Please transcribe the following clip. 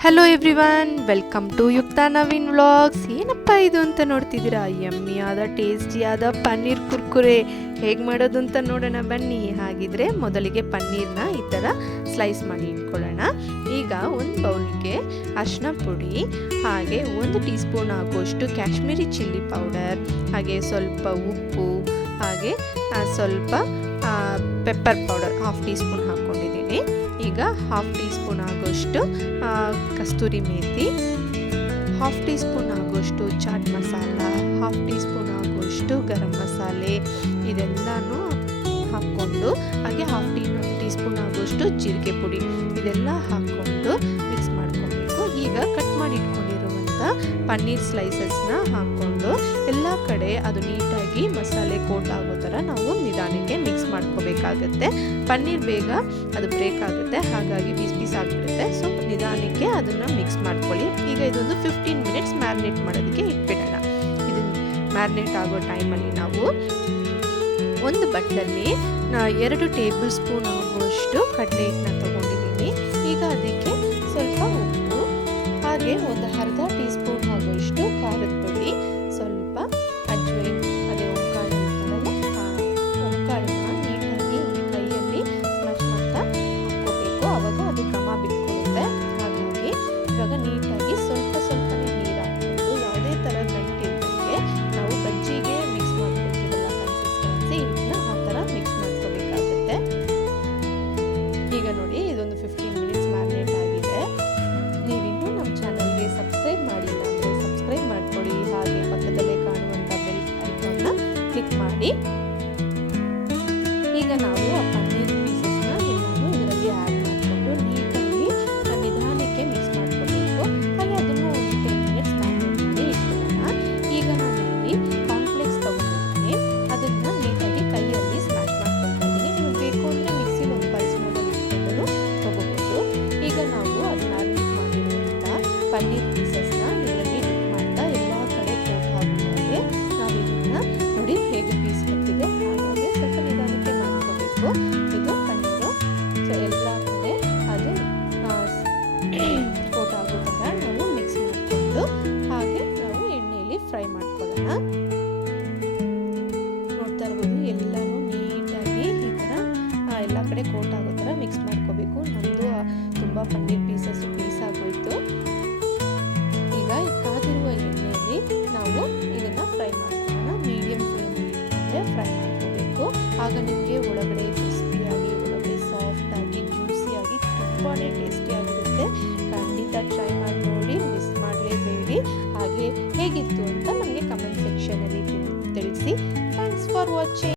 Hello everyone, welcome to Yukta Naveen vlogs. ಏನಪ್ಪ ಇದು ಅಂತ ನೋಡ್ತಿದ್ದೀರಾ? ಯಮ್ಮಿಯಾದ ಟೇಸ್ಟಿಯಾದ ಪನ್ನೀರ್ ಕುರ್ಕುರೆ ಹೇಗೆ ಮಾಡೋದು ಅಂತ ನೋಡೋಣ ಬನ್ನಿ. ಹಾಗಿದ್ರೆ ಮೊದಲಿಗೆ ಪನ್ನೀರ್ನ ಈ ಥರ ಸ್ಲೈಸ್ ಮಾಡಿ ಇಟ್ಕೊಳ್ಳೋಣ. ಈಗ ಒಂದು ಬೌಲ್ಗೆ ಅರಿಶಿನ ಪುಡಿ, ಹಾಗೆ 1 ಟೀ ಸ್ಪೂನ್ ಆಗುವಷ್ಟು ಕಾಶ್ಮೀರಿ ಚಿಲ್ಲಿ ಪೌಡರ್, ಹಾಗೆ ಸ್ವಲ್ಪ ಉಪ್ಪು, ಹಾಗೆ ಸ್ವಲ್ಪ ಪೆಪ್ಪರ್ ಪೌಡರ್ 1/2 ಟೀ ಸ್ಪೂನ್ ಹಾಕ್ಕೊಂಡಿದ್ದೀನಿ. ಈಗ 1/2 ಟೀ ಸ್ಪೂನ್ ಆಗೋಷ್ಟು ಕಸ್ತೂರಿ ಮೇಥಿ, 1/2 ಟೀ ಸ್ಪೂನ್ ಆಗೋಷ್ಟು ಚಾಟ್ ಮಸಾಲ, 1/2 ಟೀ ಸ್ಪೂನ್ ಆಗೋಷ್ಟು ಗರಂ ಮಸಾಲೆ ಇದೆಲ್ಲನೂ ಹಾಕ್ಕೊಂಡು, ಹಾಗೆ 1/2 ಟೀ ಸ್ಪೂನ್ ಆಗೋಷ್ಟು ಜೀರಿಗೆ ಪುಡಿ ಇದೆಲ್ಲ ಹಾಕ್ಕೊಂಡು ಮಿಕ್ಸ್ ಮಾಡ್ಕೊಬೇಕು. ಈಗ ಕಟ್ ಮಾಡಿ ಇಟ್ಕೊಂಡಿರುವಂಥ ಪನ್ನೀರ್ ಸ್ಲೈಸಸ್ನ ಹಾಕ್ಕೊಂಡು ಎಲ್ಲ ಕಡೆ ಅದು ನೀಟಾಗಿ ಮಸಾಲೆ ಕೋಟ್ ಆಗೋ ಥರ ನಾವು ನಿಧಾನಕ್ಕೆ ಮಿಕ್ಸ್ ಮಾಡ್ಕೋಬೇಕಾಗತ್ತೆ. ಪನ್ನೀರ್ ಬೇಗ ಅದು ಬ್ರೇಕ್ ಆಗುತ್ತೆ, ಹಾಗಾಗಿ ಪೀಸ್ ಆಗಿಬಿಡುತ್ತೆ. ಸೊ ನಿಧಾನಕ್ಕೆ ಅದನ್ನು ಮಿಕ್ಸ್ ಮಾಡ್ಕೊಳ್ಳಿ. ಈಗ ಇದೊಂದು 15 ಮಿನಿಟ್ಸ್ ಮ್ಯಾರಿನೇಟ್ ಮಾಡೋದಕ್ಕೆ ಇಟ್ಬಿಡೋಣ. ಇದು ಮ್ಯಾರಿನೇಟ್ ಆಗೋ ಟೈಮಲ್ಲಿ ನಾವು ಒಂದು ಬಟ್ಲಲ್ಲಿ 2 ಟೇಬಲ್ ಸ್ಪೂನ್ ಆಗುವಷ್ಟು ಕಡಲೆ ಹಿಟ್ಟನ್ನ ತೊಗೊಂಡಿದ್ದೀನಿ. ಈಗ ಅದಕ್ಕೆ ಸ್ವಲ್ಪ ಉಪ್ಪು, ಹಾಗೆ ಒಂದು ಅರ್ಧ ಟೀ ಸ್ಪೂನ್ ಆಗುವಷ್ಟು ಖಾರದ ಪುಡಿ, ಸ್ವಲ್ಪ ಅಜ್ವೈನ್, ಅದೇ ಓಂಕಾಳು ಅಂತಾರಲ್ಲ, ಓಂಕಾಳನ್ನ ನೀಟಾಗಿ ಕೈಯಲ್ಲಿ ಸ್ಮ್ಯಾಶ್ ಮಾಡ್ತಾ ಹಾಕ್ಕೋಬೇಕು. ಆವಾಗ ಅದು ಘಮ ಬಿಟ್ಕೊಳ್ಳುತ್ತೆ. ಹಾಗಾಗಿ ಇವಾಗ ನೀಟಾಗಿ ಸ್ವಲ್ಪನೇ ನೀರು ಹಾಕ್ಕೊಂಡು, ಯಾವುದೇ ಥರ ಗಂಟೆ ಇದ್ದಂಗೆ ನಾವು ಬಜ್ಜಿಗೆ ಮಿಕ್ಸ್ ಮಾಡ್ಕೊಳ್ತೀವಲ್ಲ ಕನ್ಸಿಸ್ಟೆನ್ಸಿ, ಇದನ್ನ ಆ ಥರ ಮಿಕ್ಸ್ ಮಾಡ್ಕೋಬೇಕಾಗುತ್ತೆ. ಈಗ ನೋಡಿ, ಇದೊಂದು 15 ಮಿನಿಟ್ಸ್ ಮ್ಯಾರಿನೇಟ್ ಆಗಿದೆ. ನೀವಿನ್ನೂ ನಮ್ಮ ಚಾನಲ್ಗೆ ಸಬ್ಸ್ಕ್ರೈಬ್ ಮಾಡಿಲ್ಲ ಅಂದರೆ ಸಬ್ಸ್ಕ್ರೈಬ್ ಮಾಡ್ಕೊಳ್ಳಿ, ಹಾಗೆ ಪಕ್ಕದಲ್ಲೇ ಕಾಣುವಂಥ ಬೆಲ್ ಐಕಾನ್ನ ಕ್ಲಿಕ್ ಮಾಡಿ. ಈಗ ನಾವು ಆ ಪನ್ನೀರ್ ಪೀಸಸ್ನ ಎಲ್ಲನೂ ಇದರಲ್ಲಿ ಆ್ಯಡ್ ಮಾಡಿಕೊಂಡು ನೀಟಾಗಿ ನಿಧಾನಕ್ಕೆ ಮಿಕ್ಸ್ ಮಾಡ್ಕೋಬೇಕು. ಹಾಗೆ ಅದನ್ನು ಒಂದು 10 ಮಿನಿಟ್ಸ್ ಮ್ಯಾರಿನೇಟ್ ಮಾಡಿ ಇಟ್ಕೊಳ್ಳೋಣ. ಈಗ ನಾನಲ್ಲಿ ಕಾನ್ಫ್ಲೆಕ್ಸ್ ತೊಗೊಂಡಿದ್ದೀನಿ, ಅದನ್ನು ನೀಟಾಗಿ ಕೈಯಲ್ಲಿ ಸ್ಮ್ಯಾಶ್ ಮಾಡ್ಕೊಂಡಿದ್ದೀನಿ. ನೀವು ಬೇಕು ಅಂದರೆ ಮಿಕ್ಸಿಲಿ ಒಂದು ಪಲ್ಸ್ ಮಾಡೋದು ಇಟ್ಕೊಂಡು ತೊಗೋಬೋದು. ಈಗ ನಾವು ಅದು ಮ್ಯಾರಿನೇಟ್ ಮಾಡಿರುವಂಥ ಪನ್ನೀರ್ ಪೀಸಸ್ನ ಇದರಲ್ಲಿ ಡಿಪ್ ಮಾಡ್ತಾ ಎಲ್ಲ ಕಡೆ ಕೋಟ್ ಆಗೋ ಹಾಗೆ ನಾವು ಇದನ್ನು ನೋಡಿ ಹೇಗೆ ಪೀಸ್ ಹತ್ತಿದೆ, ಹಾಗಾಗಿ ಸ್ವಲ್ಪ ನಿಧಾನಕ್ಕೆ ಮಾಡ್ಕೋಬೇಕು. ಇದು ಪನ್ನೀರು ಸೊ ಎಲ್ಲ ಕಡೆ ಅದು ಕೋಟ್ ಆಗೋ ಥರ ನಾವು ಮಿಕ್ಸ್ ಮಾಡಿಕೊಂಡು, ಹಾಗೆ ನಾವು ಎಣ್ಣೆಯಲ್ಲಿ ಫ್ರೈ ಮಾಡ್ಕೊಳ್ಳೋಣ. ನೋಡ್ತಾ ಇರ್ಬೋದು, ಎಲ್ಲನೂ ನೀಟಾಗಿ ಈ ಥರ ಎಲ್ಲ ಕಡೆ ಕೋಟ್ ಆಗೋ ಥರ ಮಿಕ್ಸ್ ಮಾಡ್ಕೋಬೇಕು. ನಮ್ಮದು ತುಂಬ ಪನ್ನೀರ್ ಪೀಸ್ ಆಗೋಯ್ತು. ಈಗ ಕಾದಿರುವ ಎಣ್ಣೆಯಲ್ಲಿ ನಾವು ಇದನ್ನು ಫ್ರೈ ಮಾಡ್ಕೊಳ್ಳೋಣ. ಮೀಡಿಯಂ ಫ್ಲೇಮಲ್ಲಿ ಇಟ್ಕೊಂಡ್ರೆ ಫ್ರೈ ಮಾಡ್ಕೋಬೇಕು. ಆಗ ನಿಮಗೆ ಒಳಗಡೆ ಕ್ರಿಸ್ಪಿಯಾಗಿ, ಒಳಗಡೆ ಸಾಫ್ಟಾಗಿ, ಜ್ಯೂಸಿಯಾಗಿ ತುಂಬಾ ಟೇಸ್ಟಿಯಾಗಿರುತ್ತೆ. ಖಂಡಿತ ಟ್ರೈ ಮಾಡಿ ನೋಡಿ, ಮಿಸ್ ಮಾಡಲೇಬೇಡಿ. ಹಾಗೆ ಹೇಗಿತ್ತು ಅಂತ ನಮಗೆ ಕಮೆಂಟ್ ಸೆಕ್ಷನಲ್ಲಿ ತಿಳಿಸಿ. Thanks for watching.